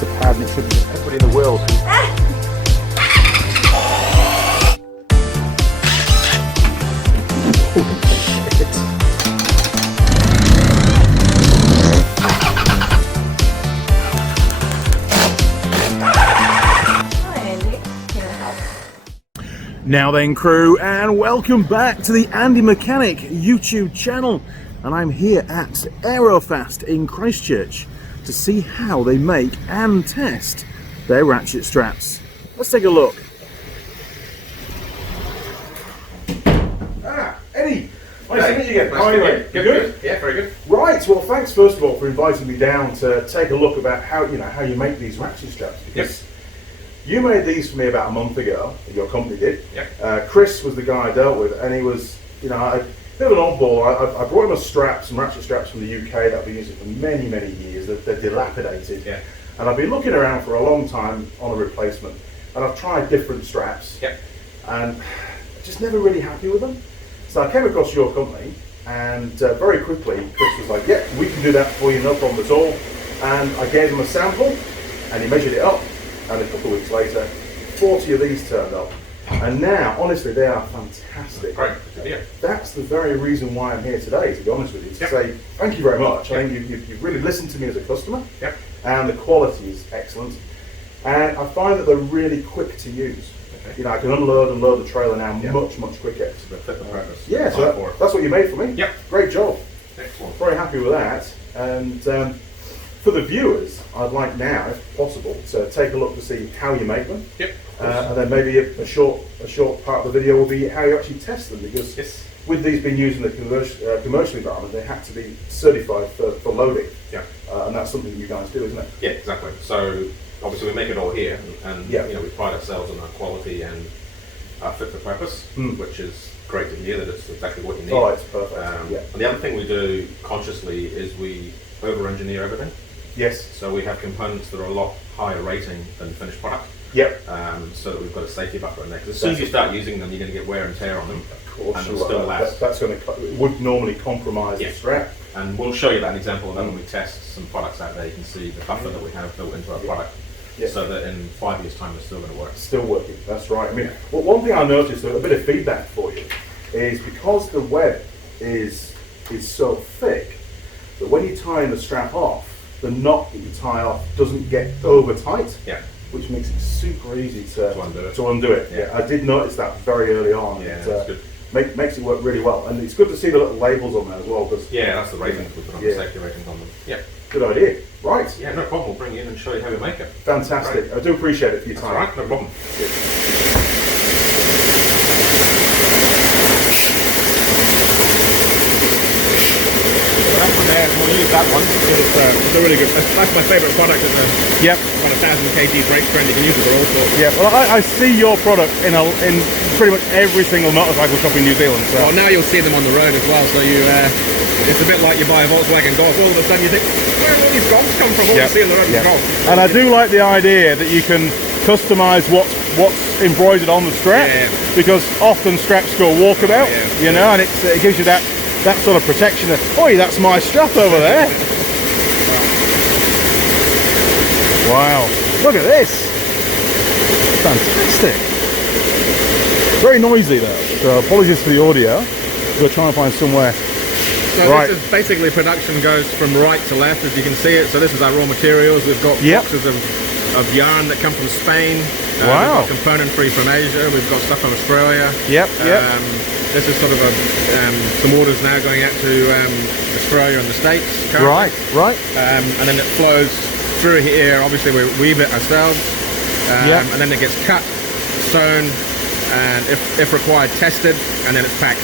the pad and it should be everybody in the world. Now then, crew, and welcome back to the Andy Mechanic YouTube channel. And I'm here at Aerofast in Christchurch to see how they make and test their ratchet straps. Let's take a look. Eddie! Nice to meet you again. How are you, mate? Good? Yeah, very good. Right, well thanks first of all for inviting me down to take a look about how you make these ratchet straps. Because you made these for me about a month ago, your company did. Yep. Chris was the guy I dealt with, and he was, a bit of an oddball. I brought him a strap, some ratchet straps from the UK that I've been using for many, many years. They're dilapidated. Yeah. And I've been looking around for a long time on a replacement. And I've tried different straps. Yep. And just never really happy with them. So I came across your company, and very quickly Chris was like, yeah, we can do that for you, no problem at all. And I gave him a sample, and he measured it up. And a couple of weeks later, 40 of these turned up. And now, honestly, they are fantastic. Great, yeah. That's the very reason why I'm here today, to be honest with you, to say thank you very much. I think you've really listened to me as a customer, and the quality is excellent. And I find that they're really quick to use. Okay. I can unload and load the trailer now much, much quicker. So they're fit for purpose. Yeah, so that's what you made for me. Yep. Great job. Excellent. Very happy with that. And for the viewers, I'd like now, if possible, to take a look to see how you make them. Yep. And then maybe a short part of the video will be how you actually test them, because with these being used in the commercial environment, they have to be certified for loading. Yeah. And that's something you guys do, isn't it? Yeah, exactly. So obviously we make it all here, and we pride ourselves on our quality and our fit for purpose, which is great to hear that it's exactly what you need. Oh, it's perfect. And the other thing we do consciously is we over-engineer everything. Yes. So we have components that are a lot higher rating than finished product. Yep. So that we've got a safety buffer in there. Because as soon as you start using them, you're going to get wear and tear on them. Of course. And they'll still last. That's going to would normally compromise the strap. And we'll show you that example, and then when we test some products out there, you can see the buffer that we have built into our product. Yep. So that in 5 years' time, it's still going to work. Still working. That's right. I mean, well, one thing I noticed, a bit of feedback for you, is because the web is so thick that when you tie the strap off, the knot that you tie off doesn't get over tight, which makes it super easy to undo it. Yeah. I did notice that very early on. Yeah, that's good. Makes it work really well, and it's good to see the little labels on there as well. Cause that's the ratings we put on, the safety ratings on them. Yeah. Good idea. Right. Yeah, no problem. We'll bring you in and show you how we make it. Fantastic. Right. I do appreciate it for your time. All right, no problem. We'll use that one. It's a really good. That's my favourite product. It's about 1,000 kg brake strength. You can use it for all sorts. Yeah. Well, I see your product in pretty much every single motorcycle shop in New Zealand. So. Well, now you'll see them on the road as well. So it's a bit like you buy a Volkswagen Golf. All of a sudden you think, where do all these Golfs come from? All you see on the road is Golf. And I do like the idea that you can customise what's embroidered on the strap, because often straps go walkabout, and it gives you that sort of protection of, that's my strap over there. Wow, look at this. Fantastic. Very noisy though, so apologies for the audio. We're trying to find somewhere. So this is basically production goes from right to left, as you can see it. So this is our raw materials. We've got boxes of yarn that come from Spain. Wow. We've got componentry from Asia. We've got stuff from Australia. This is sort of some orders now going out to Australia and the States currently. Right. And then it flows through here. Obviously we weave it ourselves. And then it gets cut, sewn, and if required, tested, and then it's packed.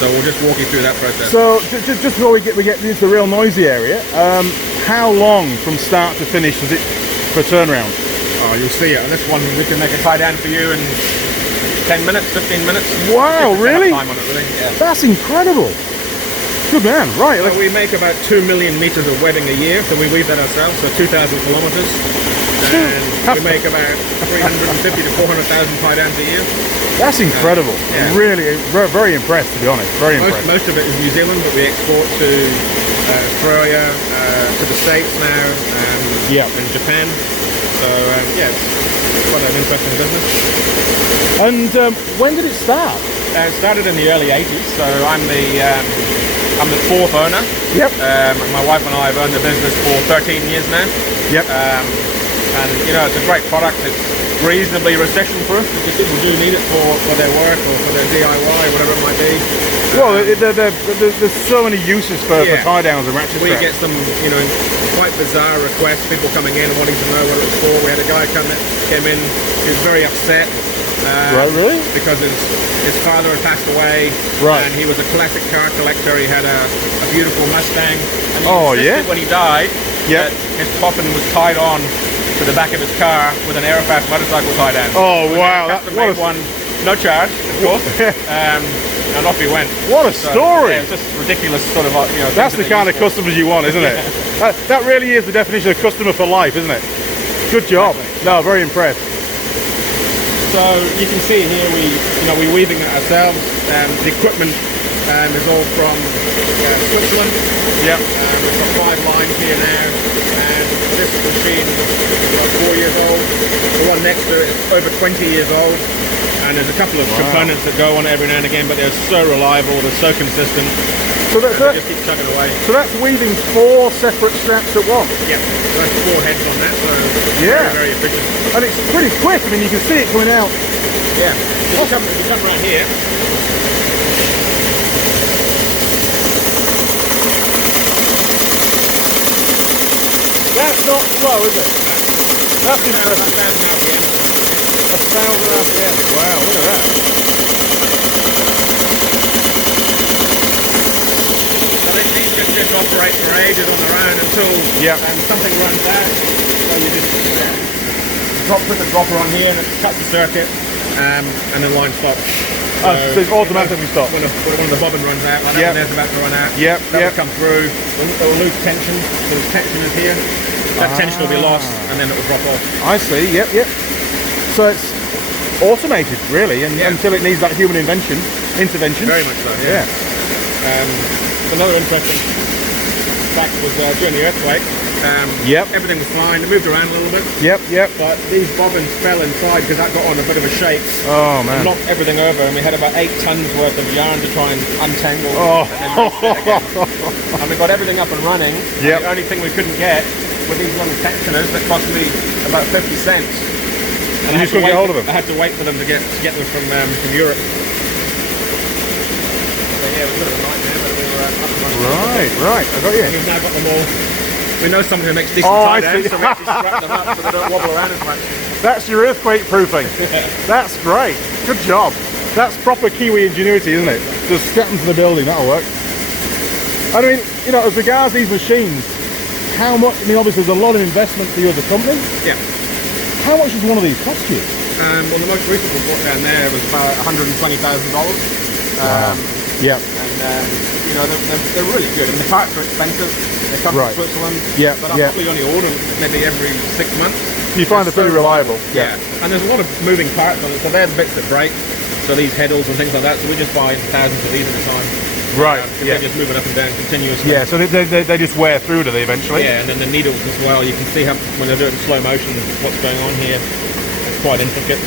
So we'll just walk you through that process. So just before we get into the real noisy area, how long from start to finish is it for a turnaround? Oh, you'll see it. On this one, we can make a tie down for you in 10 minutes, 15 minutes. Wow, really? Time on it, really. Yeah. That's incredible. Good man, right. So we make about 2 million meters of webbing a year, so we weave that ourselves, so 2,000 kilometers. And we make about 350 to 400,000 tie downs a year. That's incredible. Really, very impressed, to be honest. Very impressed. Most of it is New Zealand, but we export to Australia, to the States now, in Japan. So yeah, it's quite an interesting business. And when did it start? It started in the early 80s, so I'm the fourth owner. Yep. My wife and I have owned the business for 13 years now. Yep. And you know, it's a great product. It's reasonably recession-proof because people do need it for their work or for their DIY, whatever it might be. Well, there's so many uses for tie downs and ratchet We straps. get some, you know, quite bizarre requests. People coming in and wanting to know what it was for. We had a guy came in. He was very upset. Right, really? Because his father had passed away. Right. And he was a classic car collector. He had a beautiful Mustang. And he insisted when he died that his coffin was tied on to the back of his car with an Aerofast motorcycle tie down. Oh, wow. Made one, no charge, of course. And off he went. What a story! Yeah, it's just ridiculous sort of, you know. That's the kind of customers you want, isn't it? That really is the definition of customer for life, isn't it? Good job. Exactly. No, very impressed. So you can see here we're weaving it ourselves. The equipment is all from Switzerland. Yep. We've got 5 lines here now, and this machine is about 4 years old. The one next to it is over 20 years old. And there's a couple of components that go on it every now and again, but they're so reliable, they're so consistent. So they just keep chugging away. So that's weaving 4 separate straps at once? Yeah, so that's 4 heads on that, so very, very efficient. And it's pretty quick, I mean you can see it coming out. Yeah, if you come right here. That's not slow, is it? That's impressive. 1,000 RPM. Wow, look at that. So these can just operate for ages on their own until something runs out. So you just put the dropper on here and it cuts the circuit, and then line stops. So it's automatically stopped. When the bobbin runs out, like that, there's about to run out. That will come through. It will lose tension. So this tension is here. That tension will be lost, and then it will drop off. I see. Yep. So it's automated, really, until it needs that human intervention. Very much so. Yeah. Another interesting fact was during the earthquake. Everything was fine. It moved around a little bit. But these bobbins fell inside because that got on a bit of a shake. Oh man! And knocked everything over, and we had about 8 tons worth of yarn to try and untangle. And we got everything up and running. The only thing we couldn't get were these little tensioners that cost me about 50 cents. And you just couldn't get hold of them? I had to wait for them to get them from Europe. So yeah, it was a bit of a nightmare, but we were up and running. Right, I got you. We've now got them all. We know something that makes decent tie downs, so we actually strap them up so they don't wobble around as much. That's your earthquake proofing. That's great. Good job. That's proper Kiwi ingenuity, isn't it? Just strap them to the building, that'll work. I mean, you know, as regards these machines, how much, I mean, obviously there's a lot of investment for you as a company. Yeah. How much does one of these cost you? Well, the most recent we bought down there was about $120,000. Yeah. And you know, they're really good. And the parts are expensive. They come from Switzerland. But I probably only order them maybe every 6 months. You find they're pretty reliable. Yeah. And there's a lot of moving parts on it, so they're the bits that break. So these heddles and things like that. So we just buy thousands of these at a time. Right. They're just moving up and down continuously. Yeah. So they just wear through, do they eventually? Yeah. And then the needles as well. You can see how when they do it in slow motion, what's going on here. It's quite intricate.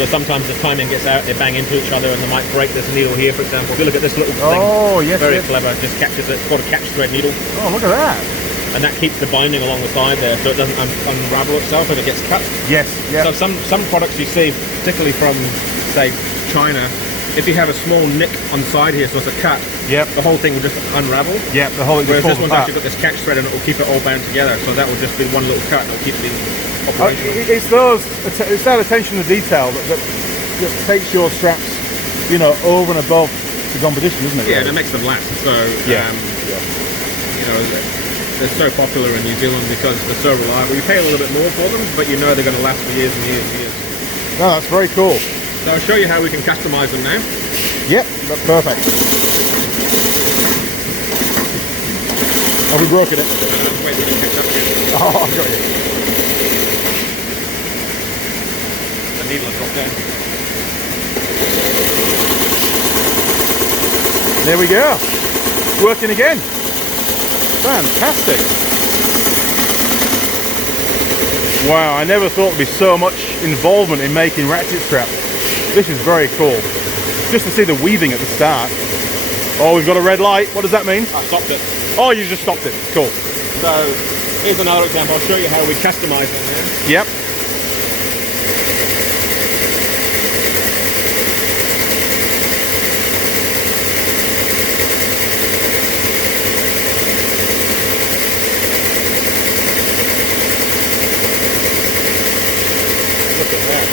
So sometimes the timing gets out, they bang into each other, and they might break this needle here, for example. If you look at this little thing, very clever, it just catches it. It's called a catch thread needle. Oh, look at that. And that keeps the binding along the side there, so it doesn't unravel itself if it gets cut. Yes, yeah. So some products you see, particularly from, say, China, if you have a small nick on the side here, so it's a cut, the whole thing will just unravel. The whole thing Whereas just this one's actually got this catch thread and it will keep it all bound together, so that will just be one little cut and it'll keep the operation. It's that attention to detail that takes your straps, you know, over and above the competition, isn't it? Yeah, and it makes them last. So, you know, they're so popular in New Zealand because they're so reliable. You pay a little bit more for them, but you know they're going to last for years and years and years. No, that's very cool. So I'll show you how we can customize them now. Yep, that's perfect. Have we broken it? Wait till it catch up here. Oh, I've got you. The needle will drop down. There we go. Working again. Fantastic. Wow, I never thought there'd be so much involvement in making ratchet strap. This is very cool. Just to see the weaving at the start. Oh, we've got a red light. What does that mean? I stopped it. Oh, you just stopped it. Cool. So here's another example. I'll show you how we customize it here. Yep. Look at that.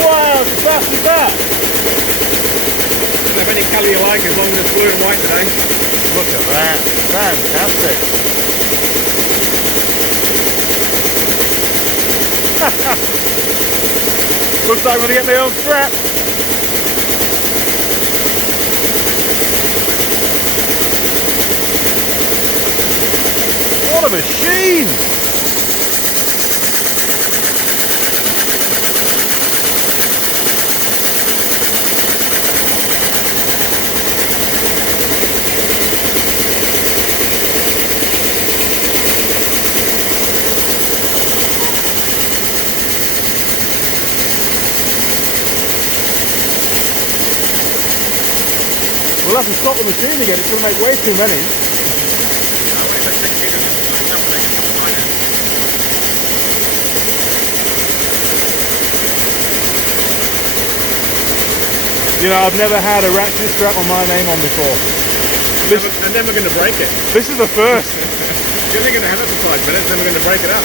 Wow, it's fast as that. And if any colour you like, as long as it's blue and white today. Look at that. Fantastic. Looks like I'm going to get my own strap. What a machine! We'll have to stop the machine again, it's going to make way too many. You know, I've never had a ratchet strap on my name on before. And then we're going to break it. This is the first. You're only going to have it for 5 minutes, then we're going to break it up.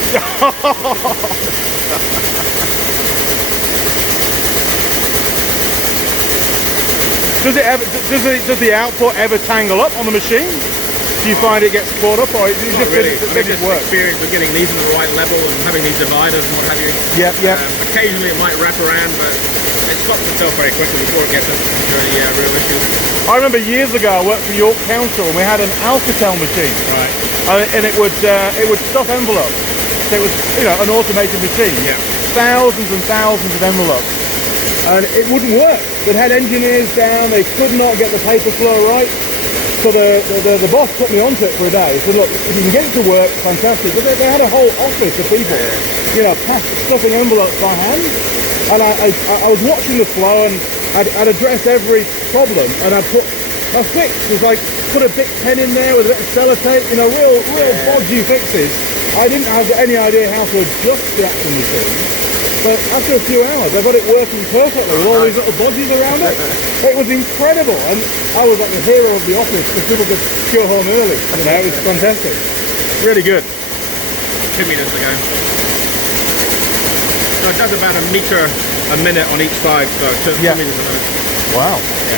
Does the output ever tangle up on the machine? Do you find it gets caught up, or you just really. make it work? Experience of getting these in the right level and having these dividers and what have you. Yep. Occasionally it might wrap around, but it stops itself very quickly before it gets into any real issues. I remember years ago I worked for York Council and we had an Alcatel machine. Right. And it would stuff envelopes. So it was, you know, an automated machine. Yeah. Thousands and thousands of envelopes. And it wouldn't work. They'd had engineers down, they could not get the paper flow right. So the boss put me onto it for a day. He said, look, if you can get it to work, fantastic. But they had a whole office of people, you know, stuffing envelopes by hand. And I was watching the flow, and I'd address every problem, and I'd fix was like, put a big pen in there with a bit of sellotape, you know, real bodgy fixes. I didn't have any idea how to adjust the actual machine. But after a few hours, I got it working perfectly with all these little bodges around it. It was incredible, and I was like the hero of the office because people could go home early. You know, it was fantastic. Really good. 2 meters to go. So it does about a meter a minute on each side, so 2 meters a minute. Wow. Yeah.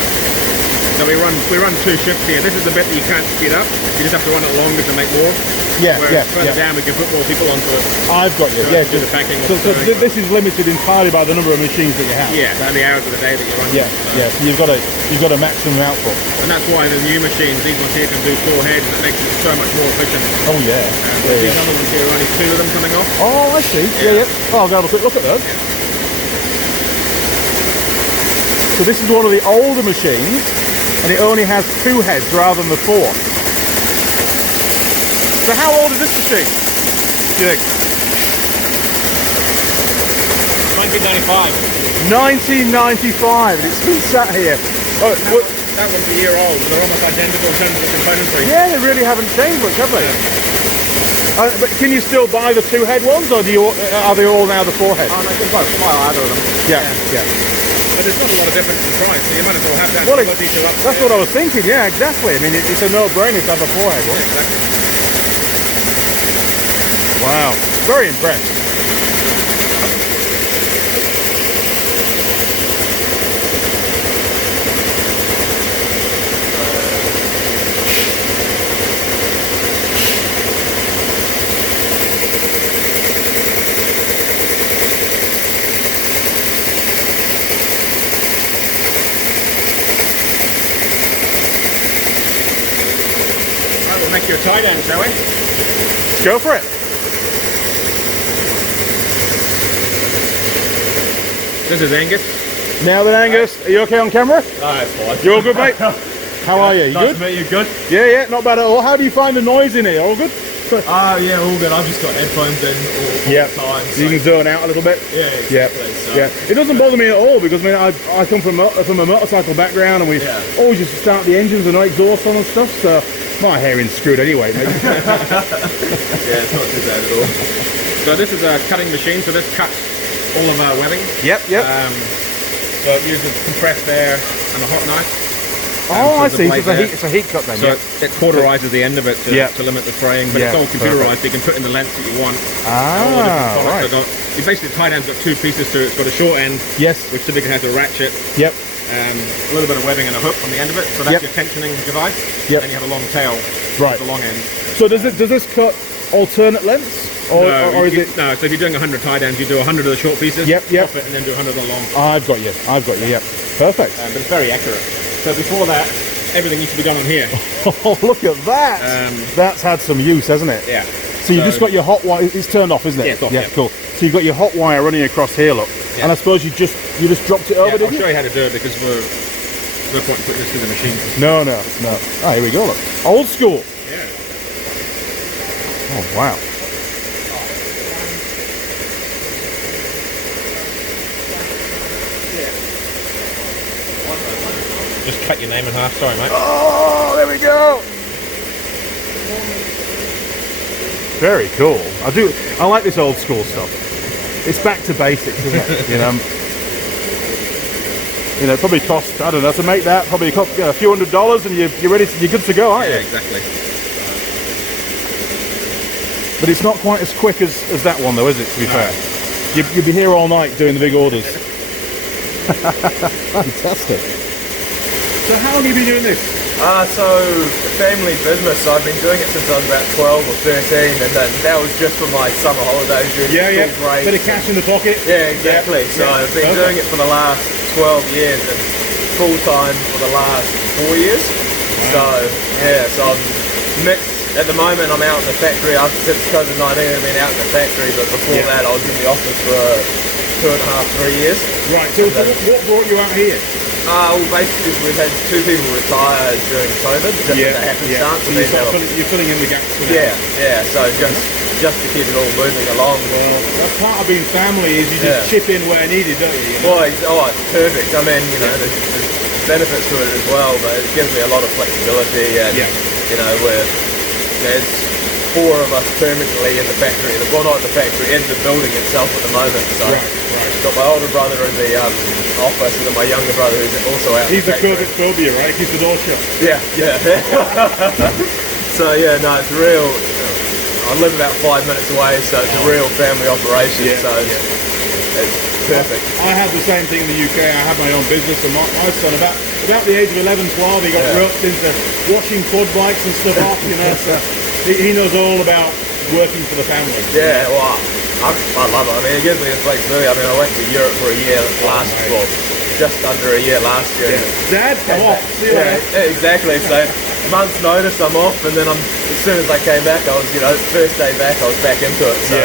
So we run 2 shifts here. This is the bit that you can't speed up. You just have to run it longer to make more. Whereas further down we can put more people onto it. I've got you. So do the packing. So this is limited entirely by the number of machines that you have. Yeah, and the hours of the day that you run. So you've got a maximum output. And that's why the new machines, these ones here can do 4 heads, and it makes it so much more efficient. Oh yeah. These other ones here are only 2 of them coming off. Oh, I see. Yeah. Oh, I'll go have a quick look at those. So this is one of the older machines, and it only has 2 heads rather than the 4. So how old is this machine, do you think? 1995. 1995, and it's been sat here. Oh, that one's a year old. They're almost identical in terms of the componentry. Yeah, they really haven't changed much, have they? But can you still buy the 2-head ones, or are they all now the 4-head? Oh no, you can buy either of them. Yeah. But there's not a lot of difference in price, so you might as well have that. That's what I was thinking, yeah, exactly. I mean, it's a no-brainer to have a 4-head one. Yeah, exactly. Wow, very impressed. Right, we'll make you a tie down, shall we? Let's go for it. This is Angus. Now then, Angus, are you okay on camera? Oh, it's fine. You're all good, mate? How are you? You Nice good? to meet you. Good? Yeah, not bad at all. How do you find the noise in here? All good? Yeah, all good. I've just got headphones in all the time. So. You can zone out a little bit. Yeah, exactly. So. Yeah. It doesn't bother me at all because I come from a motorcycle background, and we always used to start the engines and no exhaust on and stuff. So my hearing's screwed anyway, mate. Yeah, it's not too bad at all. So this is a cutting machine. So this cuts all of our webbing. Yep. So it uses compressed air and a hot knife. Oh, I the see. So blade it's a heat cut then. So it cauterizes the end of it to limit the fraying, but it's all computerized. So you can put in the lengths that you want. Right. So you basically, tie down's got two pieces to it. It's got a short end, which typically has a ratchet. Yep. A little bit of webbing and a hook on the end of it. So that's your tensioning device. Yep. And you have a long tail. Right. The long end. So does this cut alternate lengths? Or is it? No, so if you're doing 100 tie downs, you do 100 of the short pieces, Yep. off it, and then do 100 of the long. I've got you, yep. Perfect. But it's very accurate. So before that, everything used to be done on here. Oh, look at that! That's had some use, hasn't it? Yeah. So you've just got your hot wire, it's turned off, isn't it? Yeah, it's off, yeah, cool. So you've got your hot wire running across here, look. Yeah. And I suppose you just dropped it over, I'll didn't you? show you how to do it because we're no point in putting this through the machine. No. Ah, here we go, look. Old school. Yeah. Oh, wow. Just cut your name in half, sorry mate. Oh, there we go. Very cool. I like this old school stuff. It's back to basics, isn't it? It probably cost, I don't know, to make that probably cost a few $100 and you're ready you're good to go, aren't you? Yeah, exactly. But it's not quite as quick as that one though, is it, to be fair? You'll be here all night doing the big orders. Fantastic. So how long have you been doing this? So family business. I've been doing it since I was about 12 or 13, and then that was just for my summer holidays during school break. Bit of cash in the pocket. Yeah, exactly. So I've been doing it for the last 12 years and full time for the last 4 years. Wow. So I'm mixed. At the moment, I'm out in the factory. Since COVID-19, I've been out in the factory, but before that, I was in the office for 2.5, 3 years. Right. So what brought you out here? Well, basically, we've had 2 people retire during COVID. Just happenstance. So you're filling in the gaps. So just to keep it all moving along. Well, that's part of being family is you just chip in where needed, don't you? Well, it's perfect. I mean, there's benefits to it as well, but it gives me a lot of flexibility, and there's 4 of us permanently in the factory. Well, not in the factory, in the building itself at the moment. So I've got my older brother in the office, and then my younger brother who's also out. He's the perfect phobia, right? Keeps the door shut. Yeah. So it's real. I live about 5 minutes away, so it's a real family operation. It's perfect. I had the same thing in the UK. I had my own business, and my son, about the age of 11, 12, he got roped into washing quad bikes and stuff off, so he knows all about working for the family. Yeah, well, I love it. I mean, it gives me the flexibility. I mean, I went to Europe for a year just under a year last year. Dad, come off. Exactly. So month's notice, I'm off, and then as soon as I came back, I was, first day back, I was back into it. So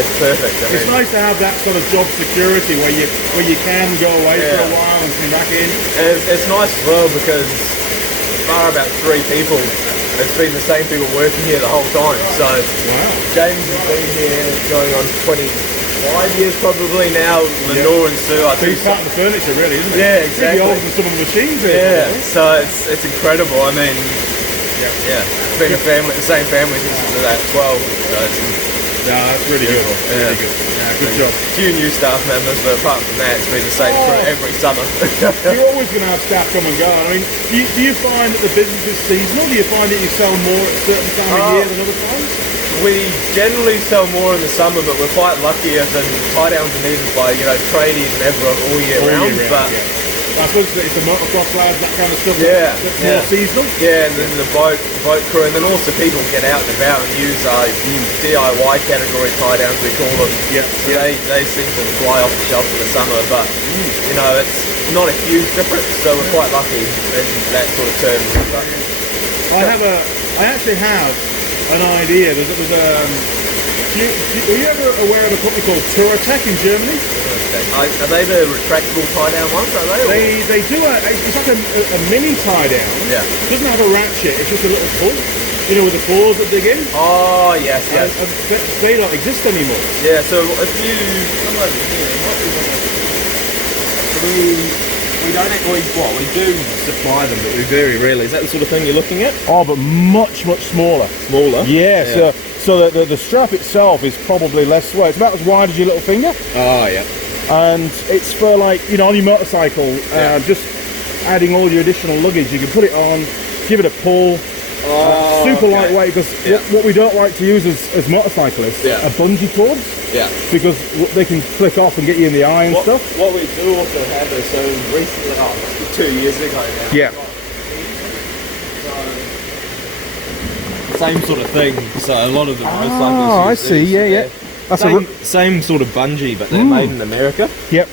it's perfect. It's nice to have that sort of job security where you can go away for a while and come back in. It's nice as well because bar about 3 people, it's been the same people working here the whole time. So James has been here going on 25 years probably now. Lenore and Sue, I think. He's part of the furniture, really, isn't it? Yeah, exactly. Maybe older than some of the machines here. Yeah, so it's incredible. I mean, it's been the same family since I was at 12. So that's really good. Really good. Yeah, good job. A few new staff members, but apart from that, it's been the same for every summer. You're always going to have staff come and go. I mean, do you find that the business is seasonal? Do you find that you sell more at a certain time of year than other times? We generally sell more in the summer, but we're quite lucky as in tie downs are needed by tradies and everyone all year round. I suppose it's the motocross lads, that kind of stuff. Yeah, that's more seasonal. Yeah, and then the boat crew, and then also people get out and about and use our DIY category tie downs, we call them. Yeah. So they seem to fly off the shelf in the summer, but it's not a huge difference, so we're quite lucky in that sort of term. I actually have an idea. There's Were you ever aware of a company called Touratech in Germany? Are they the retractable tie-down ones, are they? They do it's like a mini tie down. Yeah. It doesn't have a ratchet, it's just a little pull. You know, with the claws that dig in. Oh, yes, yes. They don't exist anymore. Yeah, so if you come over here, we don't actually, we do supply them, but we very rarely. Is that the sort of thing you're looking at? Oh, but much smaller. Smaller? Yeah. So the strap itself is probably less wide. It's about as wide as your little finger. Oh, yeah. And it's for, like, you know, on your motorcycle, just adding all your additional luggage. You can put it on, give it a pull. Super lightweight, because what we don't like to use as motorcyclists are bungee cords. Yeah. Because they can flick off and get you in the eye and stuff. What we do also have is, so recently, 2 years ago now. Yeah. Same sort of thing. So a lot of the motorcyclists. Oh, I see. Yeah. That's same sort of bungee, but they're made in America. Yep.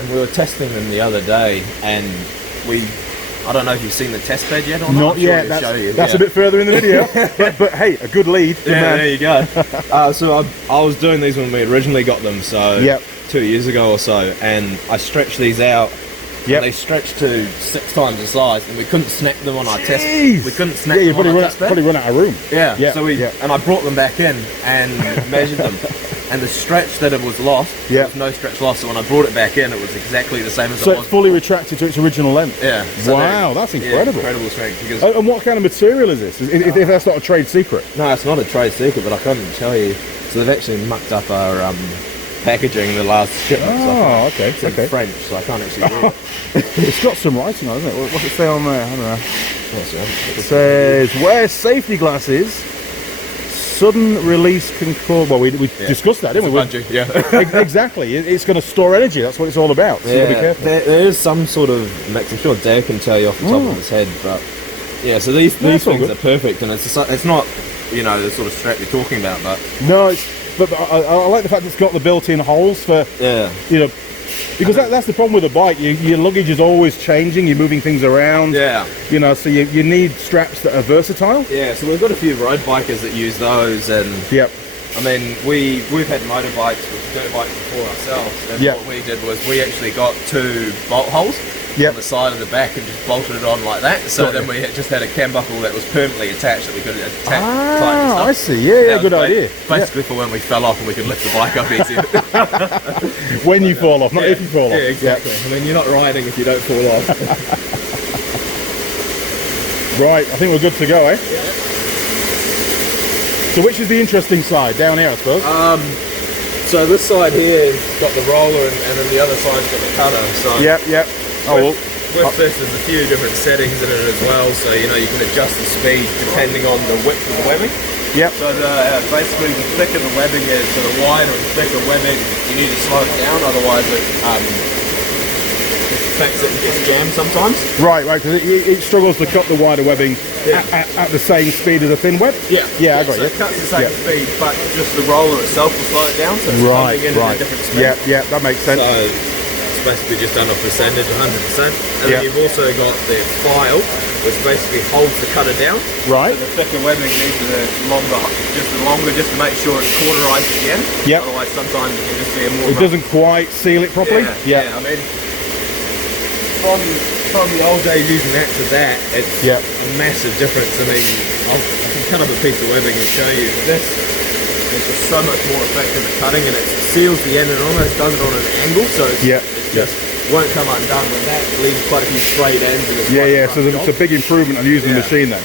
And we were testing them the other day, and I don't know if you've seen the test bed yet or not. Not yet. That's a bit further in the video. but hey, a good lead. Yeah, there you go. So I was doing these when we originally got them, so 2 years ago or so, and I stretched these out. Yep. They stretched to 6 times the size, and we couldn't snap them on our test. We couldn't snap them on our test bed. Probably run out of room. Yeah. So and I brought them back in and measured them. And the stretch that it was lost, there was no stretch lost. So when I brought it back in, it was exactly the same as it was. So it's fully retracted to its original length. Yeah. So wow, that's incredible. Incredible strength. Because and what kind of material is this? If that's not a trade secret? No, it's not a trade secret, but I couldn't tell you. So they've actually mucked up our packaging the last shipment. Oh, okay. It's in French, so I can't actually read it. It's got some writing on it, isn't it? What's it say on there? I don't know. It says, wear safety glasses. Sudden release concord. Well, we discussed that, didn't we? Bungee, yeah. Exactly. It's going to store energy. That's what it's all about. So be careful. There is some sort of mix. I'm sure Dave can tell you off the top of his head, but yeah. So these things are perfect, and it's not, you know, the sort of strap you're talking about, but no. But I like the fact it's got the built-in holes for you know. Because that's the problem with a bike. Your luggage is always changing. You're moving things around. Yeah. You know, so you need straps that are versatile. Yeah. So we've got a few road bikers that use those, and I mean, we've had motorbikes with dirt bikes before ourselves, and what we did was we actually got 2 bolt holes on the side and the back and just bolted it on like that. So then we just had a cam buckle that was permanently attached that we could attach tighten stuff. I see. Yeah, good idea. Basically for when we fell off and we could lift the bike up easier. When you fall off, not if you fall off. Yeah, exactly. I mean, you're not riding if you don't fall off. Right, I think we're good to go, eh? Yeah. So which is the interesting side? Down here, I suppose? So this side here has got the roller, and then the other side's got the cutter. So with this, there's a few different settings in it as well. So, you know, you can adjust the speed depending on the width of the webbing. Yep. So basically, the thicker the webbing is, so the wider and thicker webbing, you need to slow it down, otherwise it affects it and gets jammed sometimes. Right, because it struggles to cut the wider webbing at the same speed as a thin web. Yeah. Yeah, I got you. So it cuts the same speed, but just the roller itself will slow it down, so it's coming in at a different speed. Yeah, that makes sense. So it's basically just done a percentage, 100%. And then you've also got the file, which basically holds the cutter down. Right. So the thicker webbing needs the longer, just to make sure it's cauterized again. Yep. Otherwise, sometimes you can just see a more. It doesn't quite seal it properly. Yeah. I mean, from the old days using that to that, it's a massive difference. I mean, I can cut up a piece of webbing and show you this. It's just so much more effective at cutting, and it seals the end and almost does it on an angle, so it just won't come undone. With that, it leaves quite a few straight ends. And so it's a big improvement on using the machine then.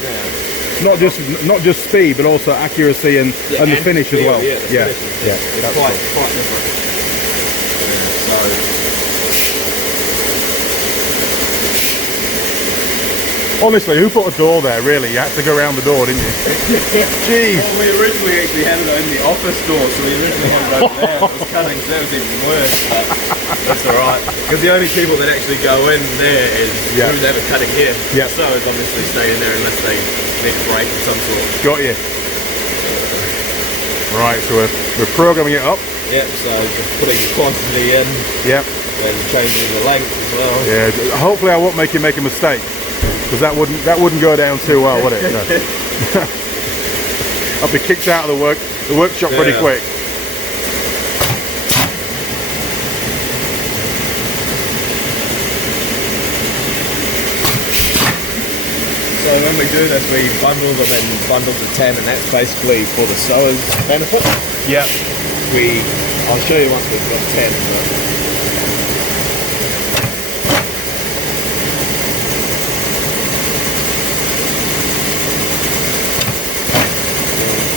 Not just speed, but also accuracy and the finish as well. It's quite different. So. Honestly, who put a door there, really? You had to go around the door, didn't you? Jeez. Well, we originally actually had it in the office door, so we originally had it over there. It was cutting, so that was even worse, but that's alright. Because the only people that actually go in there is who's ever cutting here. Yeah. So it's obviously stay in there unless they need a break of some sort. Got you. Right, so we're programming it up. Yep, so just putting the quantity in. Yep. And changing the length as well. Yeah, hopefully I won't make you make a mistake. Because that wouldn't go down too well, would it? No. I'll be kicked out of the workshop pretty quick. So when we do this, we bundle them in bundles of 10, and that's basically for the sewer's benefit. Yep. I'll show you once we've got 10. But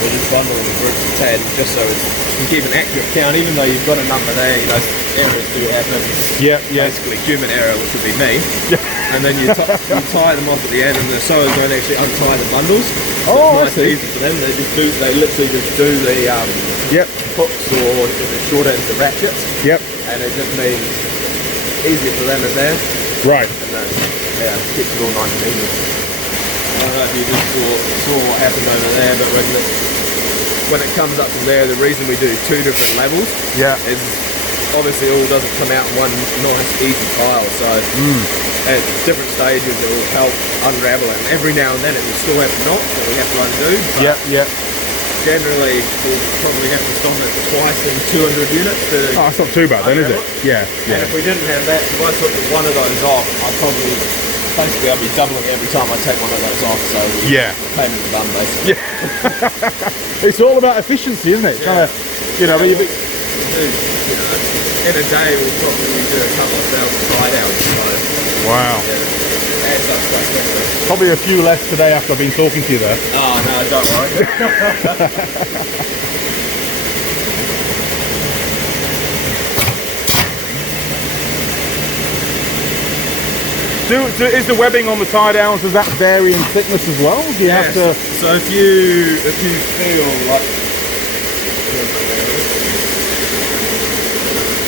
we're just bundling in groups of 10, just so you can keep an accurate count, even though you've got a number there. You know, errors do happen. Yep. Basically, human error, which would be me. And then you tie them off at the end, and the sewers don't actually untie the bundles. Oh, it's nice and easy for them. They literally just do the hooks, or if it's shorter, it's the ratchets. Yep. And it just means easier for them at there. Right. And then, keeps it all nice and even. I don't know if you just saw what happened over there, but when it comes up from there, the reason we do 2 different levels is obviously all doesn't come out in one nice easy pile, so at different stages it will help unravel it, and every now and then it will still have knots that we have to undo. Generally we'll probably have to stop it twice in 200 units to that's not too bad then, is it? Yeah. And if we didn't have that, if I took one of those off, I'll be doubling every time I take one of those off, so payment done basically. It's all about efficiency, isn't it? Kind of, in a day we'll probably do a couple of thousand tie downs, so wow. Adds up quite quickly. Probably a few less today after I've been talking to you there. Oh no, don't worry. Is the webbing on the tie downs, does that vary in thickness as well? Do you have to? So if you feel like,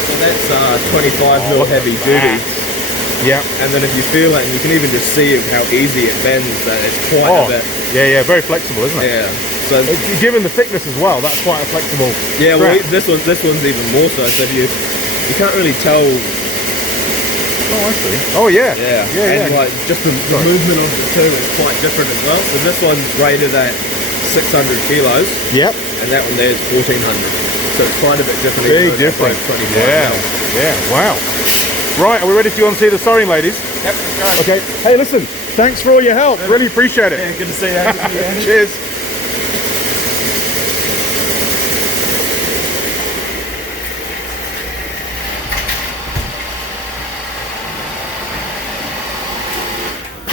so that's 25mm heavy duty. Yeah. And then if you feel it, and you can even just see how easy it bends, that it's quite a bit. Yeah, very flexible, isn't it? Yeah. So given the thickness as well, that's quite a flexible. Yeah. Well, this one's even more so. So if you can't really tell. Oh, I see. Oh, yeah. And like just the movement of the two is quite different as well. So this one's rated at 600 kilos. Yep. And that one there is 1400. So it's quite a bit different. Big difference. Yeah. Wow. Right, are we ready to go and see the sewing, ladies? Yep. Okay. Hey, listen. Thanks for all your help. Really appreciate it. Yeah, good to see you. Cheers.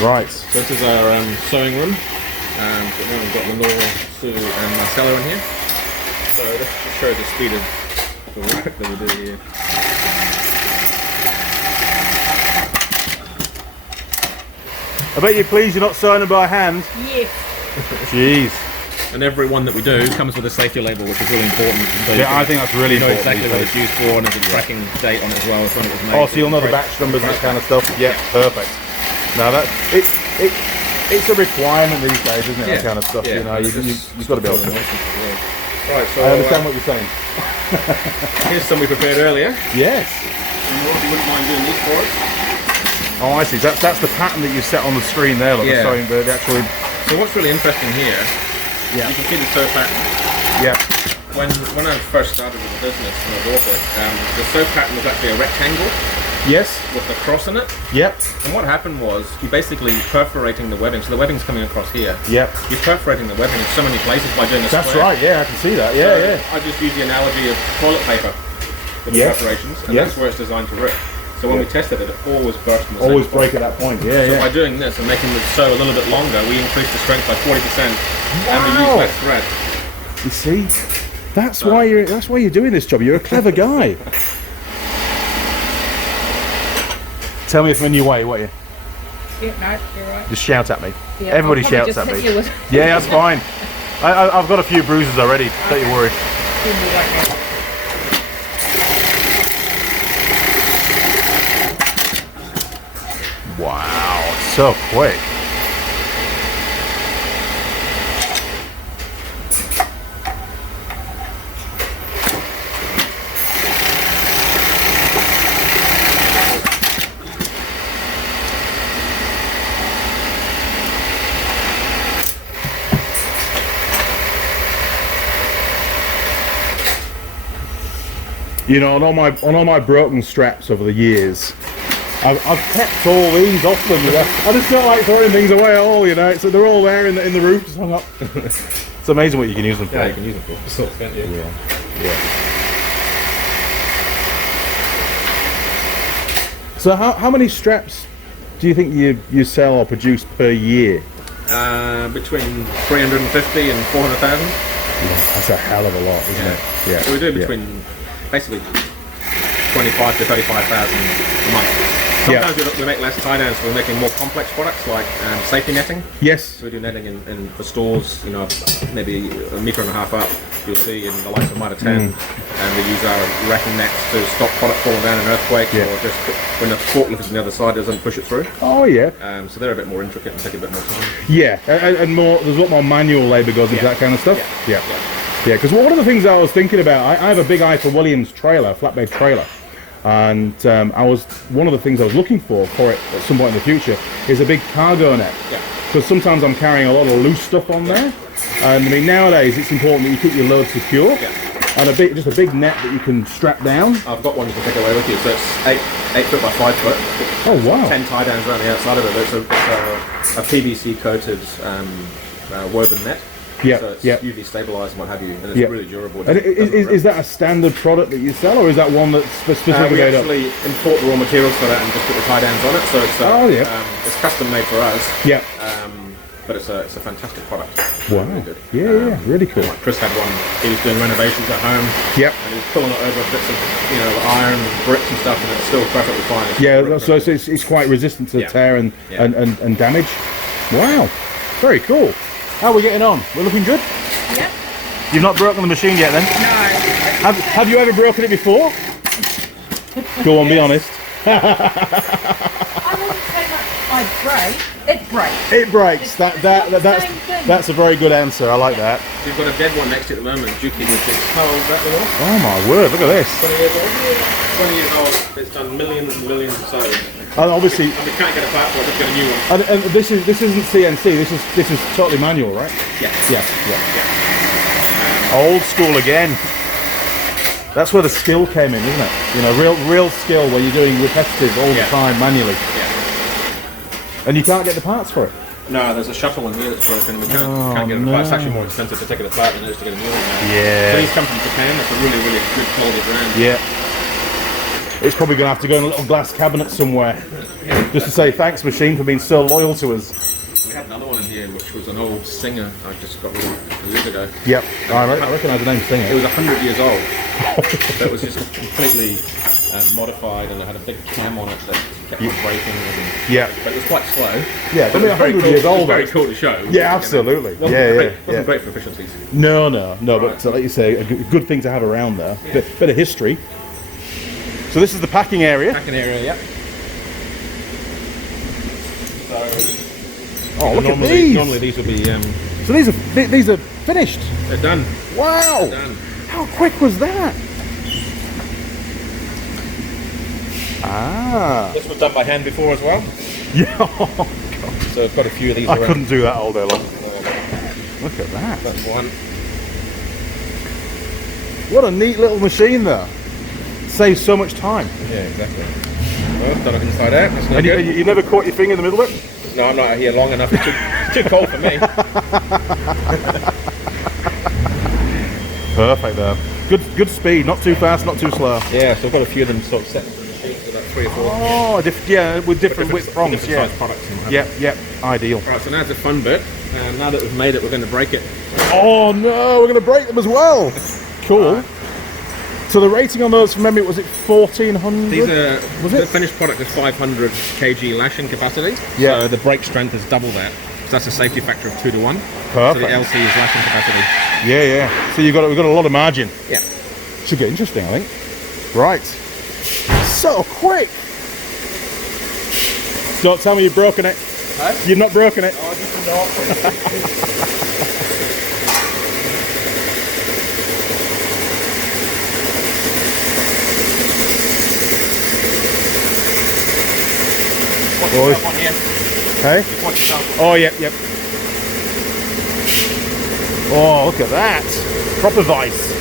Right. So this is our sewing room. We've got Lenore, Sue and Marcelo in here. So this just shows the speed of the work that we do here. I bet you're pleased you're not sewing them by hand. Yes. Jeez. And every one that we do comes with a safety label, which is really important. So I think that's really important. important. Exactly what it's used for, and there's a tracking date on it as well as when it was made. Oh, so you'll know the batch numbers and that kind of stuff. Yeah, perfect. Now it's a requirement these days, isn't it? That kind of stuff. Yeah. You know, you've got to be able to. Right, so I understand what you're saying. here's some we prepared earlier. Yes. And if you wouldn't mind doing these for us. Oh, I see. That's the pattern that you set on the screen there. Look, the sewing bird actually. So what's really interesting here, you can see the sew pattern. Yeah. When I first started with the business and I bought it, the sew pattern was actually a rectangle Yes. with a cross in it. Yep. And what happened was you basically perforating the webbing. So the webbing's coming across here. Yep. You're perforating the webbing in so many places by doing this. That's right. Yeah, I can see that. Yeah, I just use the analogy of toilet paper for the perforations, and that's where it's designed to rip. So when we tested it, it always burst from the Always same break spot. at that point. Yeah, So by doing this and making the sew a little bit longer, we increase the strength by 40%, and we use less thread. You see, that's why you're doing this job. You're a clever guy. Tell me if I'm in your way, what you? Yeah, no, you're right. Just shout at me. Yeah, Everybody I'll probably shouts just at hit me. you with- Yeah, that's fine. I've got a few bruises already. Don't you worry. Wow, so quick. You know, on all my broken straps over the years, I've kept all these off them. You know? I just don't like throwing things away at all. You know, so they're all there in the roof, just hung up. It's amazing what you can use them for. Yeah, you can use them for sorts, can't you? Yeah. So how many straps do you think you sell or produce per year? Between 350 and 400,000. Yeah, that's a hell of a lot, isn't it? Yeah. So we do between basically 25 to 35,000 a month. Sometimes we make less tie downs, so we're making more complex products like safety netting. Yes. So we do netting in for stores, you know, maybe a metre and a half up. You'll see in the likes of Mitre 10, and we use our racking nets to stop product falling down in earthquakes, or just when the forklift is on the other side, it doesn't push it through. Oh yeah. So they're a bit more intricate and take a bit more time. Yeah, and more. There's a lot more manual labour goes into that kind of stuff. Yeah. Because one of the things I was thinking about, I have a big eye for Williams trailer, flatbed trailer. And one of the things I was looking for it at some point in the future is a big cargo net. Because sometimes I'm carrying a lot of loose stuff on there, and I mean nowadays it's important that you keep your load secure, and just a big net that you can strap down. I've got one you can take away with you, so it's 8 foot by 5 foot. Oh wow! 10 tie downs around the outside of it. It's a PVC coated woven net. Yeah, so it's UV stabilized and what have you, and it's really durable. And is that a standard product that you sell, or is that one that's specifically we made up? actually import the raw materials for that and just put the tie downs on it, so it's it's custom made for us. Yeah. But it's a fantastic product. Wow. Really good. Yeah, really cool. Like Chris had one. He was doing renovations at home. Yep. And he was pulling it over bits of iron and bricks and stuff, and it's still perfectly fine. So it's quite resistant to tear and damage. Wow. Very cool. How are we getting on? We're looking good? Yep. You've not broken the machine yet then? No. Have you ever broken it before? Go on, be honest. I wouldn't say that I break. It breaks. It breaks. That's a very good answer. I like that. We've got a dead one next to it at the moment, Juki, which is how old is that little? Oh my word, look at this. 20 years old. 20 years old. It's done millions and millions of sales. And obviously, and we can't get a part for it, just get a new one. And this isn't CNC. This is totally manual, right? Yeah. Old school again. That's where the skill came in, isn't it? You know, real skill where you're doing repetitive all the time manually. Yeah. And you can't get the parts for it. No, there's a shuttle in here that's broken. We can't get it apart. It's actually more expensive to take it apart than it is to get a new one now. Yeah. So these come from Japan. It's a really, really good quality brand. Yeah. It's probably going to have to go in a little glass cabinet somewhere, just to say thanks, machine, for being so loyal to us. We had another one in here, which was an old Singer I just got rid of years ago. Yep, I recognise the name Singer. It was 100 years old. That was just completely modified, and it had a big cam on it that kept on breaking. But it was quite slow. Yeah, but 100 years old. It was very cool to show. Yeah, absolutely. Wasn't great for efficiencies. No, but like you say, a good thing to have around there. Bit of history. So this is the packing area. Packing area, yep. Oh, look at these! Normally these would be. So these are finished. They're done. Wow! They're done. How quick was that? Ah. This was done by hand before as well. Yeah. Oh, God. So I've got a few of these. I couldn't do that all day long. Look at that. That's one. What a neat little machine there. Saves so much time. Yeah, exactly. Well, done it inside out. That's no and good. you never caught your finger in the middle of it? No, I'm not here long enough. It's too cold for me. Perfect there. Good speed, not too fast, not too slow. Yeah, so I've got a few of them sort of set machines, about 3 or 4. Oh, with different width prongs. Different size products. Yep, ideal. Right, so now's the fun bit. Now that we've made it, we're going to break it. Oh no, we're going to break them as well. Cool. So the rating on those, from memory, was it 1400? These are, the finished product is 500 kg lashing capacity. Yeah. So the brake strength is double that. So that's a safety factor of 2 to 1. Perfect. So the LC is lashing capacity. Yeah. So we've got a lot of margin. Yeah. Should get interesting, I think. Right. So quick. Don't tell me you've broken it. Huh? You've not broken it. Oh, just not. Hey? Oh, yep. Oh, look at that. Proper vice.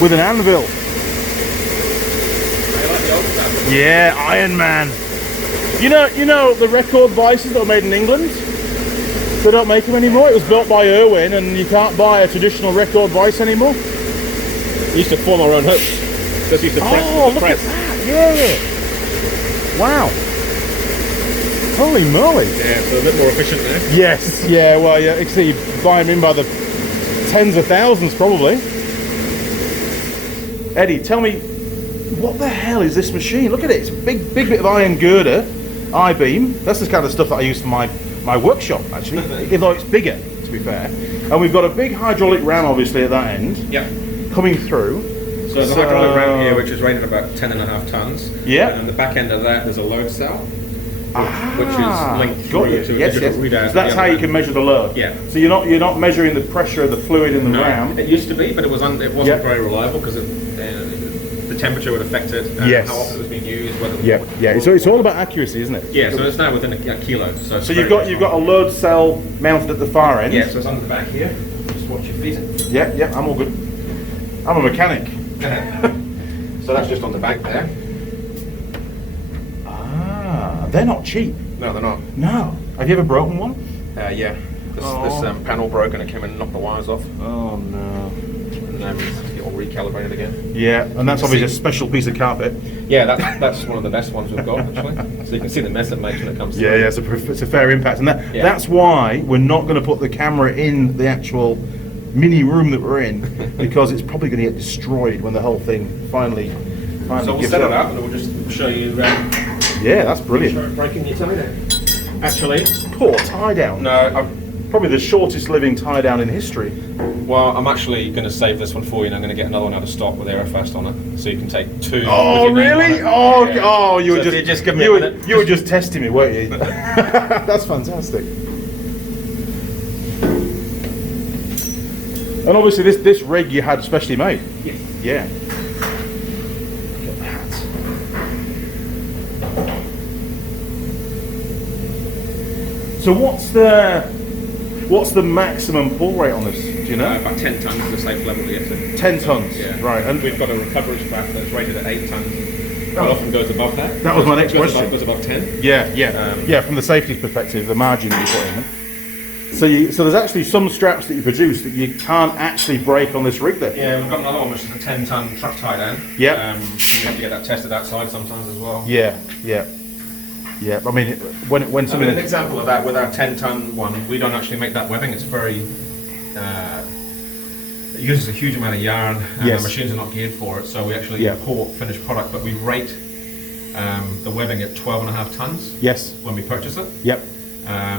With an anvil. I like the old stuff. Yeah, Iron Man. You know the record vices that were made in England? They don't make them anymore. It was built by Irwin, and you can't buy a traditional record vice anymore. We used to form our own hooks. Just used to press. Oh, look at that! Yeah. Wow. Holy moly. Yeah, so a bit more efficient there. Yes. Yeah. Well, yeah. You see, you buy them in by the tens of thousands, probably. Eddie, tell me, what the hell is this machine? Look at it. It's a big bit of iron girder, I-beam. That's the kind of stuff that I use for my workshop, actually, even though it's bigger, to be fair. And we've got a big hydraulic ram, obviously, at that end. Yep. Coming through. So there's a hydraulic ram here, which is rated about 10.5 tons. Yeah. And the back end of that, there's a load cell, which is linked got through you. to a Yes, digital yes. readout. So that's how you can measure the load. Yeah. So you're not measuring the pressure of the fluid in the ram. It used to be, but it wasn't Yep. very reliable because the temperature would affect it, Yes. how often it was being used, whether Yeah. So it's all about accuracy, isn't it? Yeah, so it's now within a kilo. So you've got a load cell mounted at the far end. Yeah, so it's under the back here. Just watch your feet. Yeah, I'm all good. I'm a mechanic. So that's just on the back there. Ah, they're not cheap. No, they're not. No. Have you ever broken one? Yeah. This panel broke and it came in and knocked the wires off. Oh no. And then it all recalibrated again. Yeah, and that's obviously a special piece of carpet. Yeah, that's one of the best ones we've got actually. So you can see the mess it makes when it comes to Yeah, it's a fair impact, and that's why we're not going to put the camera in the actual mini room that we're in, because it's probably going to get destroyed when the whole thing finally So we'll gives set it up and we'll just show you Yeah, that's brilliant. breaking your tie down. Actually, Poor tie down. no, Probably the shortest living tie down in history. well, I'm actually going to save this one for you, and I'm going to get another one out of stock with Aerofast on it, so you can take two. Oh with your name really? on it. Oh, you So were if you just give me you a were, minute. you were just testing me, weren't you? That's fantastic. And obviously this rig you had specially made. Yes. Yeah. Look at that. So what's the maximum pull rate on this? Do you know? About 10 tons is the safe level to get to. 10 tons. Yeah. Right. And We've got a recovery strap that's rated at 8 tons. Quite often goes above that. That was my next question. Goes above 10. yeah. From the safety perspective, the margin that you put in. So there's actually some straps that you produce that you can't actually break on this rig then. Yeah, we've got another one which is a 10-ton truck tie down. Yep. And we have to get that tested outside sometimes as well. Yeah. I mean, when something. An example of that with our 10-ton one, we don't actually make that webbing. It's very. It uses a huge amount of yarn, and Yes. the machines are not geared for it. So we actually import finished product, but we rate the webbing at 12.5 tons. Yes. When we purchase it. Yep.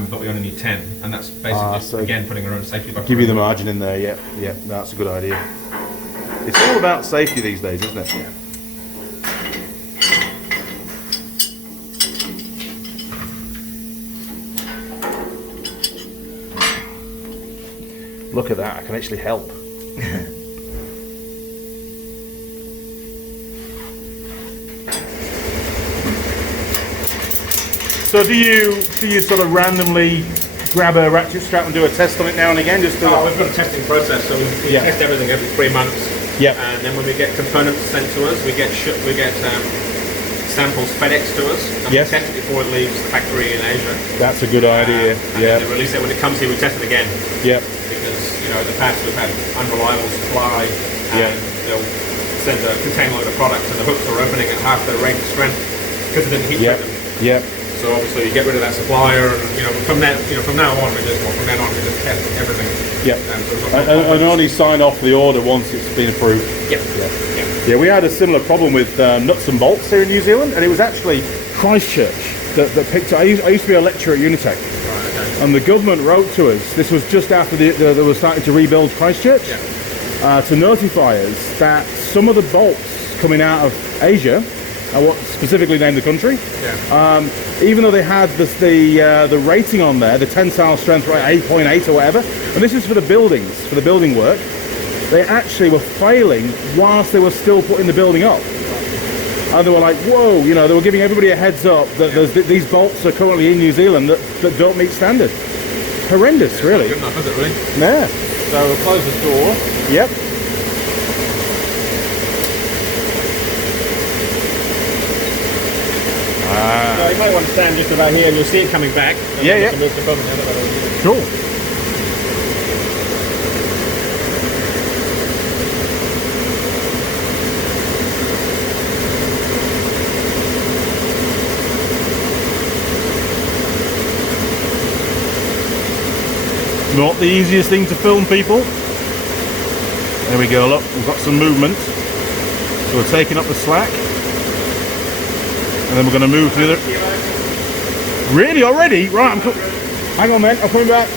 But we only need 10, and that's basically just, so again putting our own safety bucket. Give you the margin in there. Yeah. That's a good idea. It's all about safety these days, isn't it? Yeah. Look at that. I can actually help. So do you sort of randomly grab a ratchet strap and do a test on it now and again? Just to We've got a testing process, so we test everything every 3 months. Yeah. And then when we get components sent to us, we get samples FedEx to us, and Yes. we test it before it leaves the factory in Asia. That's a good idea. And then they release it when it comes here. We test it again Yeah. because in the past we've had unreliable supply, and they'll send a container load of product, and the hooks are opening at half their rated strength because it didn't heat treat them. Yeah. So obviously you get rid of that supplier, and from now on we just test everything. Yeah. And only sign off the order once it's been approved. Yeah, we had a similar problem with nuts and bolts here in New Zealand, and it was actually Christchurch that picked up. I used to be a lecturer at Unitec, and the government wrote to us. This was just after they were starting to rebuild Christchurch, to notify us that some of the bolts coming out of Asia, what specifically named the country, even though they had the rating on there, the tensile strength, right, 8.8 or whatever, and this is for the buildings, for the building work, they actually were failing whilst they were still putting the building up. And they were like, whoa, they were giving everybody a heads up that these bolts are currently in New Zealand that don't meet standard. Horrendous, really. Good enough, is it really? Yeah. So we'll close the door. Yep. So you might want to stand just about here and you'll see it coming back. And Yeah, then yeah. you can move the bum the other way. Cool. Not the easiest thing to film, people. There we go, look, we've got some movement. So we're taking up the slack. And then we're going to move to the other. Really, already? Right, hang on, man, I'm coming back.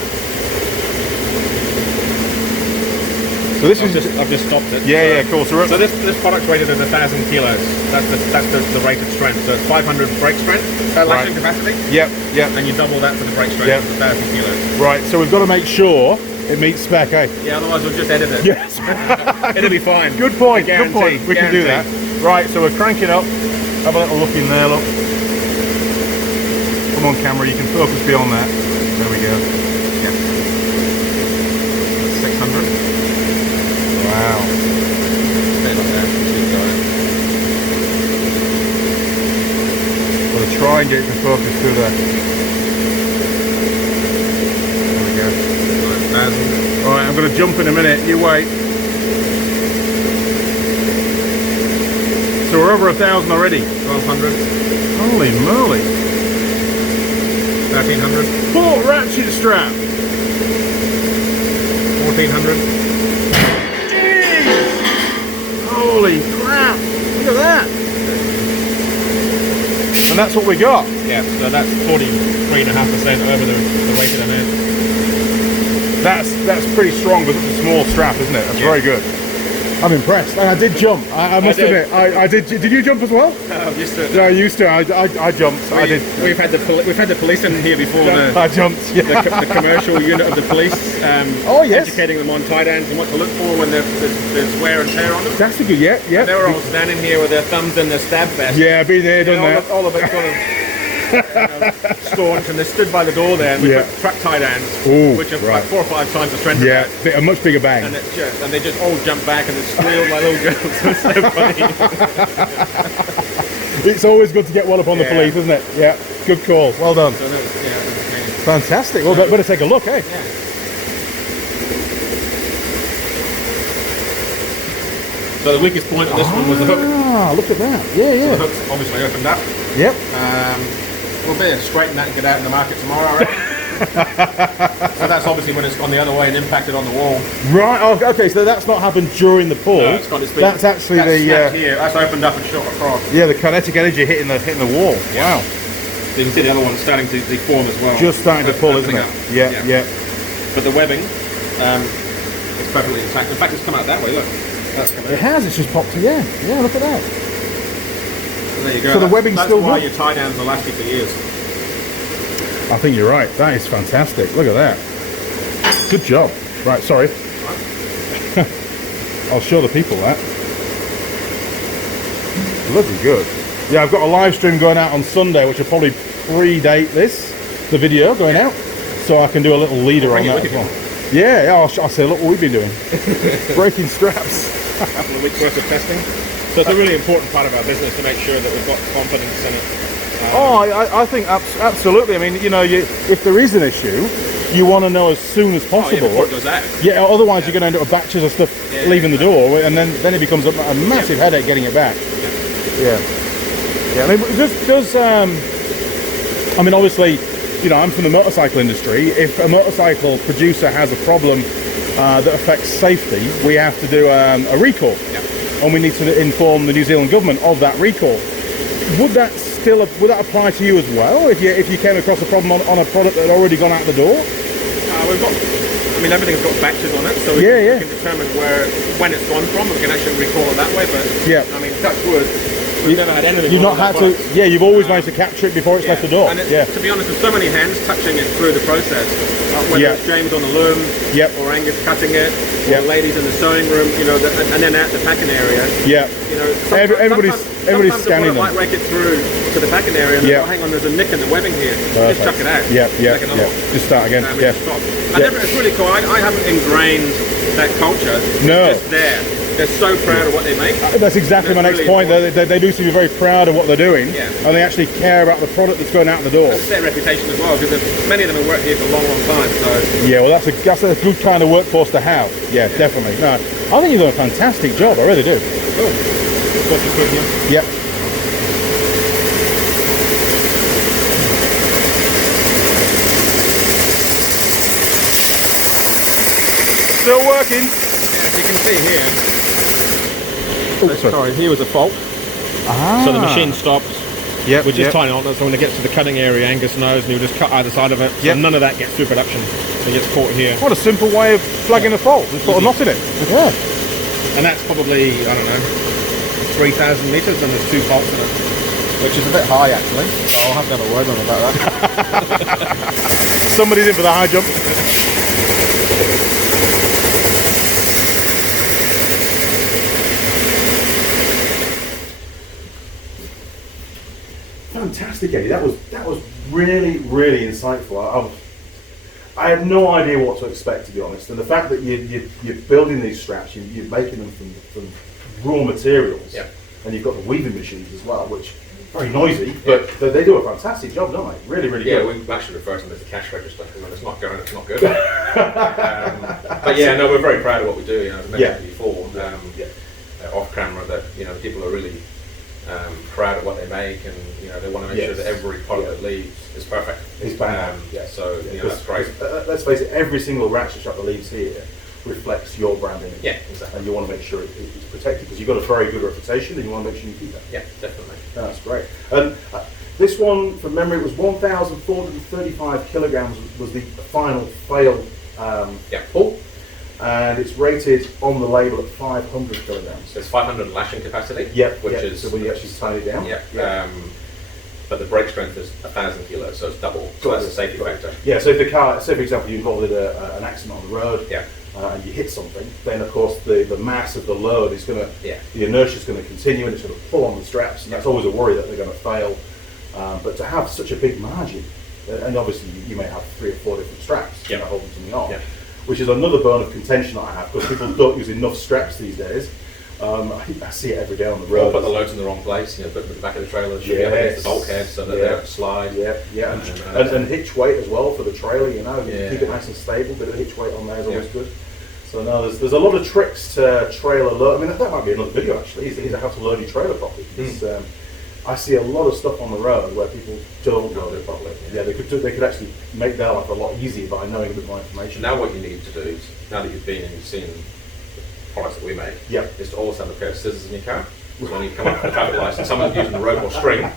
So this is I've just stopped it. yeah, cool. So this product's rated at 1,000 kilos. That's the rated strength. So it's 500 brake strength, lashing capacity. Yep. And you double that for the brake strength. Yep. It's 1,000 kilos. Right, so we've got to make sure it meets spec, eh? Yeah, otherwise we'll just edit it. Yes. It'll be fine. Good point. Guarantee, Good point. We can do that. guarantee. Right, so we're cranking up. Have a little look in there. Look. Come on, camera. You can focus beyond that. There we go. Yeah. 600. Wow. Stay like that. Keep going. We'll try and get it to focus through there. There we go. 9,000. All right, I'm going to jump in a minute. You wait. So we're over 1,000 already. 1,200. Holy moly! 1,300. Full ratchet strap. 1,400. Holy crap! Look at that. And that's what we got. Yeah, so that's 43.5% over the rated amount. That's pretty strong, but it's a small strap, isn't it? That's very good. I'm impressed. And I did jump. I must admit, I did. Did you jump as well? I'm used to it. No, I used to. I jumped. I did. We've had the police in here before. I jumped. Yeah. The commercial unit of the police. Oh, yes. Educating them on tie downs and what to look for when there's wear and tear on them. That's a good. Yeah. They were all standing here with their thumbs in their stab vest. Yeah, I've been there, done that. All of it sort of staunch, and they stood by the door there and we put truck tie downs, Ooh, which are right. like 4 or 5 times the strength Yeah, of that. a much bigger bang. And they just all jumped back and they squealed like little girls. It was so funny. It's always good to get one up on the police, isn't it? Yeah, good call. Well done. So that was, entertaining. Fantastic. Well, better take a look, eh? Yeah. So the weakest point of this one was the hook. Ah, look at that. Yeah, The yeah. hook's obviously opened up. Yep. We'll be able to straighten that and get out in the market tomorrow, right? So that's obviously when it's gone the other way and impacted on the wall. Right. Oh, okay. So that's not happened during the pull. No, it's been, that's actually that's the snapped here. That's opened up and shot across. yeah, the kinetic energy hitting the wall. Wow. So you can see the other one starting to deform as well. Just starting to pull, isn't Opening it? up. Yeah. But the webbing, it's perfectly intact. In fact, it's come out that way. Look, that's come out. It has. It's just popped. Yeah. Look at that. So there you go. So the webbing's that's still why good? your tie downs will last you for years. I think you're right. That is fantastic. Look at that. Good job. Right. Sorry. I'll show the people that. Bloody good. Yeah, I've got a live stream going out on Sunday, which will probably predate the video going out, so I can do a little leader on that as well. Yeah, I'll say, look what we've been doing. Breaking straps. A couple of weeks worth of testing. So it's a really important part of our business to make sure that we've got confidence in it. I think absolutely. I mean, you know, if there is an issue, you want to know as soon as possible. Before it goes out. Yeah, otherwise you're going to end up with batches of stuff leaving the door, and then it becomes a massive headache getting it back. Yeah. I mean, I mean, obviously, you know, I'm from the motorcycle industry. If a motorcycle producer has a problem that affects safety, we have to do a recall, and we need to inform the New Zealand government of that recall. Would that apply to you as well if you came across a problem on a product that had already gone out the door? Everything's got batches on it, so we can determine when it's gone from. We can actually recall it that way. But I mean, touch wood, we've never had anything. You've not had to. Yeah, you've always managed to capture it before it's left the door. And to be honest, there's so many hands touching it through the process. Whether it's James on the loom, or Angus cutting it, or ladies in the sewing room, you know, and then at the packing area. Yeah. You know, everybody's scanning them. Might rake it through to the packing area and oh, hang on, there's a nick in the webbing here. Just chuck it out. Just start again. Stop. It's really cool. I haven't ingrained that culture. It's just there. they're so proud of what they make. That's exactly my That's next really point. They do seem to be very proud of what they're doing, Yeah. and they actually care about the product that's going out the door. It's their reputation as well, because many of them have worked here for a long, long time. So Yeah, well, that's a good kind of workforce to have. Yeah, definitely. No, I think you've done a fantastic job. I really do. Yep. Still working. as you can see here, Oh, sorry, here was a fault. Ah. So the machine stopped. Yep, We're just yep. tying on it, so when it gets to the cutting area, Angus knows, and he'll just cut either side of it. So Yep. none of that gets through production. It gets caught here. What a simple way of flagging a fault. Just put a knot in it. Yeah. And that's probably, I don't know, 3,000 metres, and there's 2 faults in it. Which is a bit high actually. So I'll have to have a word on about that. Somebody's in for the high jump. Fantastic, Eddie. That was really, really insightful. I had no idea what to expect, to be honest. And the fact that you're building these straps, you're making them from raw materials, Yeah. and you've got the weaving machines as well, which are very noisy, but they do a fantastic job, don't they? Really, really Yeah, good. we actually refer to them as the cash register. When it's not going, it's not good. But yeah, no, we're very proud of what we do. You know, as I mentioned before, off camera, that people are really proud of what they make, and they want to make sure that every product that leaves is perfect. It's bang. So that's great. Let's face it, every single ratchet strap that leaves here reflects your brand image. Yeah, exactly. And you want to make sure it's protected, because you've got a very good reputation, and you want to make sure you keep that. Yeah, definitely. That's great. And this one, from memory, it was 1,435 kilograms was the final fail pull, and it's rated on the label at 500 kilograms. So it's 500 lashing capacity. Which is so when you actually tie it down. But the brake strength is 1,000 kilos, so it's double. So that's a safety factor. Yeah. So if the car, say for example, you're involved in an accident on the road, and you hit something, then of course the mass of the load is going to, the inertia is going to continue, and it's going to pull on the straps, and that's always a worry that they're going to fail. But to have such a big margin, and obviously you may have 3 or 4 different straps holding something on, which is another bone of contention that I have, because people don't use enough straps these days. I see it every day on the road. Or put the loads in the wrong place. Put the back of the trailer should be up against the bulkhead so that they don't slide. And hitch weight as well for the trailer. You keep it nice and stable. Bit of hitch weight on there is always good. So now there's a lot of tricks to trailer load. I mean, that might be another video actually. Is how to load your trailer properly. I see a lot of stuff on the road where people don't load it properly. They could actually make their life a lot easier by knowing a bit more information. Now what you need to do is, now that you've been and you've seen products that we make, is to always have a pair of scissors in your car. So when you come up with a traffic light and someone's using a rope or string.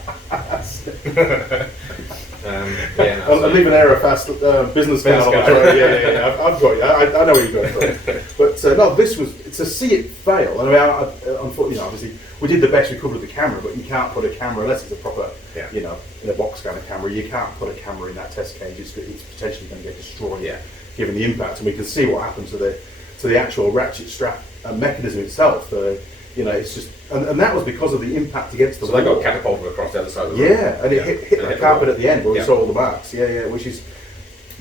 I'll leave an Aerofast business card on the road. I've got you. I know where you're going from. But no, to see it fail. And I mean, unfortunately, obviously, we did the best we could with the camera, but you can't put a camera unless it's a proper, in a box kind of camera. You can't put a camera in that test cage. It's potentially going to get destroyed, given the impact. And we can see what happened to the actual ratchet strap mechanism itself. It's just, and that was because of the impact against the wall. So they got catapulted across the other side of the road. And it hit the carpet at the end where we saw all the marks. Which is,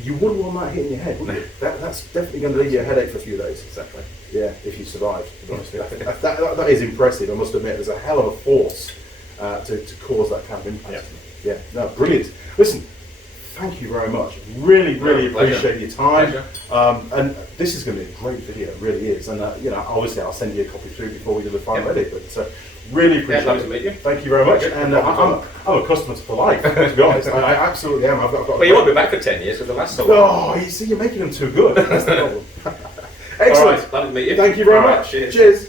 you wouldn't want that hitting your head, would you? That's definitely going to leave you a headache for a few days. Exactly. If you survive, to be honest. That is impressive, I must admit. There's a hell of a force to cause that kind of impact. No, brilliant. Listen, thank you very much. Really, really appreciate your time. And this is going to be a great video, it really is. And obviously I'll send you a copy through before we do the final edit. But really appreciate nice to meet you. Thank you very much. And I'm a customer for life, to be honest. I absolutely am. I've got but you won't be back for 10 years with the last one. Oh, you see, you're making them too good. That's the problem. Excellent. All right, lovely to meet you. Thank you very much. Cheers.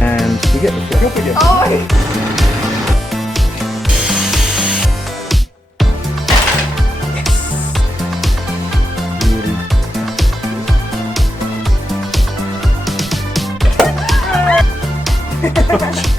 And you get the flip up again. Oh!